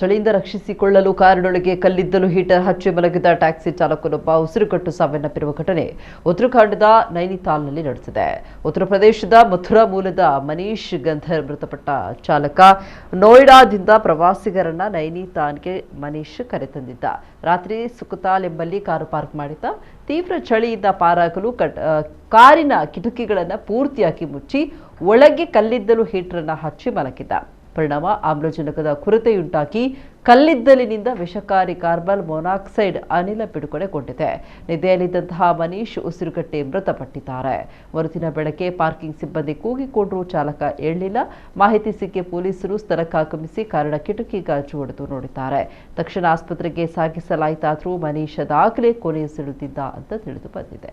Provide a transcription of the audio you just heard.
ಚಳಿಯಿಂದ ರಕ್ಷಿಸಿಕೊಳ್ಳಲು ಕಾರಿನೊಳಗೆ ಕಲ್ಲಿದ್ದಲು ಹೀಟರ್ ಹಚ್ಚಿ ಮಲಗಿದ ಟ್ಯಾಕ್ಸಿ ಚಾಲಕನೊಬ್ಬ ಉಸಿರುಗಟ್ಟು ಸಾವನ್ನಪ್ಪಿರುವ ಘಟನೆ ಉತ್ತರಾಖಂಡದ ನೈನಿತಾಲ್ನಲ್ಲಿ ನಡೆದಿದೆ. ಉತ್ತರ ಪ್ರದೇಶದ ಮಥುರಾ ಮೂಲದ ಮನೀಶ್ ಗಂಧರ್ ಮೃತಪಟ್ಟ ಚಾಲಕ. ನೋಯ್ಡಾದಿಂದ ಪ್ರವಾಸಿಗರನ್ನ ನೈನಿತಾಲ್ಗೆ ಮನೀಶ್ ಕರೆತಂದಿದ್ದ. ರಾತ್ರಿ ಸುಕತಾಲ್ ಎಂಬಲ್ಲಿ ಕಾರು ಪಾರ್ಕ್ ಮಾಡಿದ್ದ. ತೀವ್ರ ಚಳಿಯಿಂದ ಪಾರಾಗಲು ಕಾರಿನ ಕಿಟಕಿಗಳನ್ನು ಪೂರ್ತಿಯಾಗಿ ಮುಚ್ಚಿ ಒಳಗೆ ಕಲ್ಲಿದ್ದಲು ಹೀಟರ್ ಹಚ್ಚಿ ಮಲಗಿದ್ದ. ಪರಿಣಾಮ ಆಮ್ಲಜನಕದ ಕೊರತೆಯುಂಟಾಗಿ ಕಲ್ಲಿದ್ದಲಿನಿಂದ ವಿಷಕಾರಿ ಕಾರ್ಬನ್ ಮೊನಾಕ್ಸೈಡ್ ಅನಿಲ ಬಿಡುಗಡೆಗೊಂಡಿದೆ. ನಿದ್ದೆಯಲ್ಲಿದ್ದಂತಹ ಮನೀಶ್ ಉಸಿರುಗಟ್ಟಿ ಮೃತಪಟ್ಟಿದ್ದಾರೆ. ಮರುದಿನ ಬೆಳಗ್ಗೆ ಪಾರ್ಕಿಂಗ್ ಸಿಬ್ಬಂದಿ ಕೂಗಿಕೊಂಡರೂ ಚಾಲಕ ಏಳಲಿಲ್ಲ. ಮಾಹಿತಿ ಸಿಕ್ಕಿ ಪೊಲೀಸರು ಸ್ಥಳಕ್ಕಾಗಮಿಸಿ ಕಾರಿನ ಕಿಟಕಿ ಗಾಜು ಒಡೆದು ನೋಡಿದ್ದಾರೆ. ತಕ್ಷಣ ಆಸ್ಪತ್ರೆಗೆ ಸಾಗಿಸಲಾಯಿತಾದರೂ ಮನೀಶ್ ಅದಾಗಲೇ ಕೊನೆಯುಸಿರೆಳೆದಿದ್ದ ಅಂತ ತಿಳಿದು ಬಂದಿದೆ.